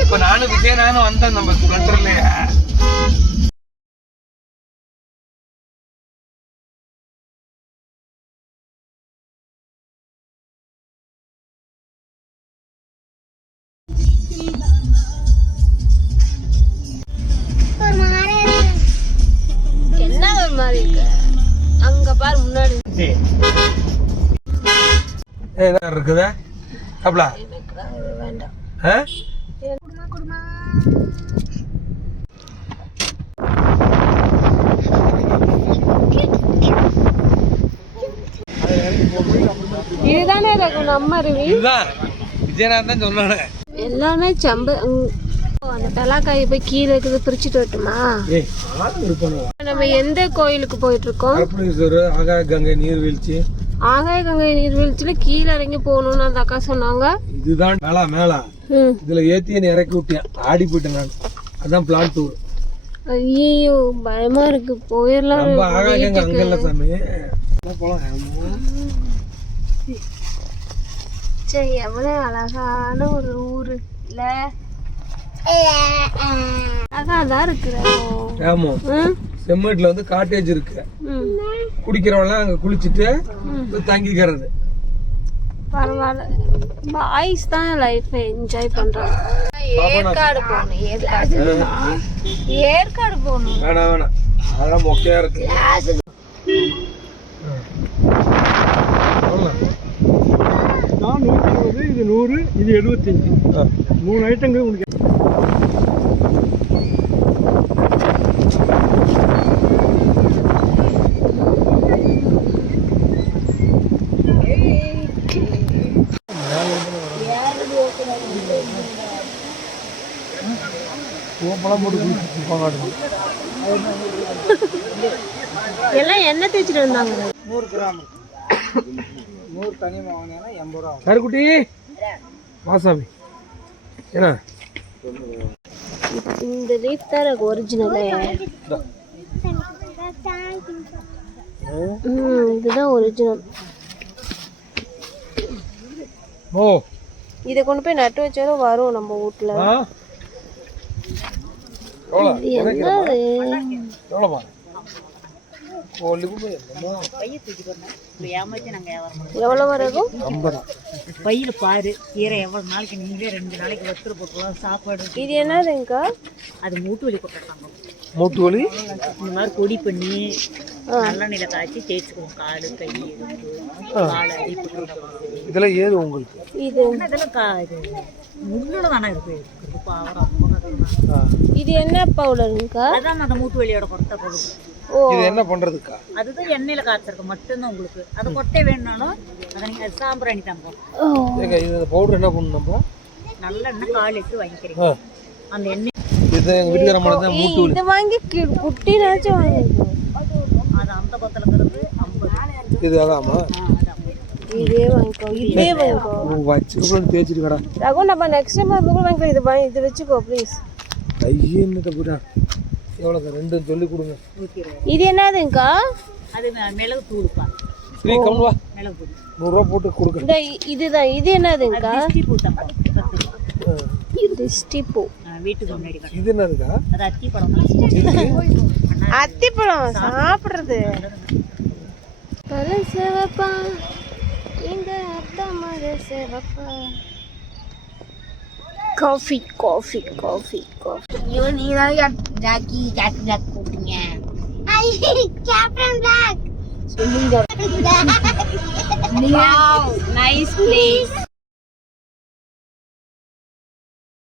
இப்ப நானும் விஜய் நானும் வந்தேன் நம்ம ஸ்பிளண்டர்லயே என்ன இருக்குதா. அப்பல இதுதானே இருக்கும் நம்ம அருவி. இதுதான். விஜயநாத் தான் எல்லாமே சம்பு அந்த பெலாக்காயை போய் கீழே இருக்குது பிரிச்சுட்டு வரட்டுமா? நம்ம எந்த கோயிலுக்கு போயிட்டு இருக்கோம்? கங்கை நீர்வீழ்ச்சி ஆகாய கங்கை நீர்வீழ்ச்சியில கீழே இறங்கி போகணும்னு அந்த அக்கா சொன்னாங்க. இதுதான் மேலா மேலா ம். இதுல ஏத்தி இறக்கி விட்டேன். ஆடி போயிட்டேன் நான். அதான் பிளான் டூர் ஐயோ பயமா இருக்கு. போயிடலாம் நம்ம ஆகாய கங்கை அங்க இல்ல சாமி. போலாம் சரி எவ்வளவு அழகான ஒரு ஊரு. இல்ல. அழகாதான் இருக்கிறோம் ஆமா செம்மேட்ல வந்து காட்டேஜ் இருக்கு. குடிக்கிறவங்களாம் அங்க குளிச்சுட்டு தங்கிக்கிறது. பரவாயில்ல. பாய்ஸ் தான் லைஃப் என்ஜாய் பண்றாங்க ஏற்காடு போகணும் ஏற்காடு. ஏற்காடு போகணும். வேணாம் வேணாம். அதெல்லாம் மொக்கையா இருக்கு. நான் நூற்றி இருபது இது நூறு இது எழுபத்தஞ்சு. மூணு ஐட்டங்கள் உங்களுக்கு ஓப்பெல்லாம் போட்டு குளிச்சுட்டு போகாது எல்லாம் எண்ணெய் தேய்ச்சிட்டு வந்தாங்க. நூறு கிராம். நூறு தனி வாங்கினீங்கன்னா எண்பது ரூபா. கருக்குட்டி. வாசாமி என்ன? இந்த லீஃப் எனக்கு ஒரிஜினலே இதுதான் ஒரிஜினல் ஓ. இதை கொண்டு போய் நட்டு வச்சாலும் வரும் நம்ம வீட்ல ஆ எவ்வளோ இது என்னது எவ்வளோப்பா கோழி கூட என்னமோ எவ்வளவு வரும்? ஐம்பதா. பையில பாரு கீரை எவ்வளவு நாளைக்கு நீங்களே ரெண்டு நாளைக்கு வச்சுட்டு போட்டுக்கலாம் சாப்பாடு இது என்னதுங்கக்கா அது மூட்டு வலி கொட்டுறாங்க. மூட்டு வலி? இந்த மாதிரி பொடி பண்ணி நல்லெண்ணெயில காய்ச்சி தேய்ச்சிக்குவோம். காலு கை கால் அடிப்பு இதெல்லாம் ஏது உங்களுக்கு? இது? இதெல்லாம் கா இது தானே இருக்கு? இருக்குது இது என்ன பவுடருங்கக்கா அதான் அந்த மூட்டு வலியோட கொட்டை பகுதி. ஓ. இது என்ன பண்றதுக்கா? அதுதான் எண்ணெயில காய்ச்சிருக்கு மட்டும்தான் உங்களுக்கு. அது கொட்டை வேணும்னாலும் அதை நீங்க சாம்பிராணி ஓ. ஏங்க இது பவுடர் என்ன பண்ணணும் நம்ம? நல்லெண்ணெய் கால் வாங்கிக்கிறீங்க. அந்த எண்ணெய் இது எங்க வீட்டுக்கார மாதிரி தான் மூட்டு இது வாங்கி குட்டினாச்சும் வாங்கிக்கோ. அது அந்த பத்தலங்கிறது ஐம்பது. இது அதாமா. இதே வாங்கிக்கோ இதே வாங்கிக்கோ வச்சு தேய்ச்சிட்டு கடா ரகு நம்ம நெக்ஸ்ட் டைம் வரும்போது வாங்கிக்கோ இது வாங்கி இது வச்சுக்கோ ப்ளீஸ் ஐயே என்னத்த போட்டா எவ்வளோக்கா ரெண்டும் சொல்லி கொடுங்க இது என்னதுங்கக்கா அது மிளகு தூளுப்பா ஃப்ரீ கம் வா மிளகு தூள் நூறுரூவா போட்டு இ- இதுதான் இது என்னதுங்கக்கா திஷ்டி பூ வீட்டுக்கு முன்னாடி கடை இது என்னதுக்கா அது அத்தி பழம் தான் அத்திப்பழம் சாப்பிடுறது பல சிவப்பா இந்த அத்தமர சிவப்பா காஃபி காஃபி காஃபி காஃபி ஐயோ நீ தான் ஜாக்கி ஜாக்கி ஜாக் கூப்பிட்டீங்க கேப்டன் பிளாக் நைஸ் பிளேஸ்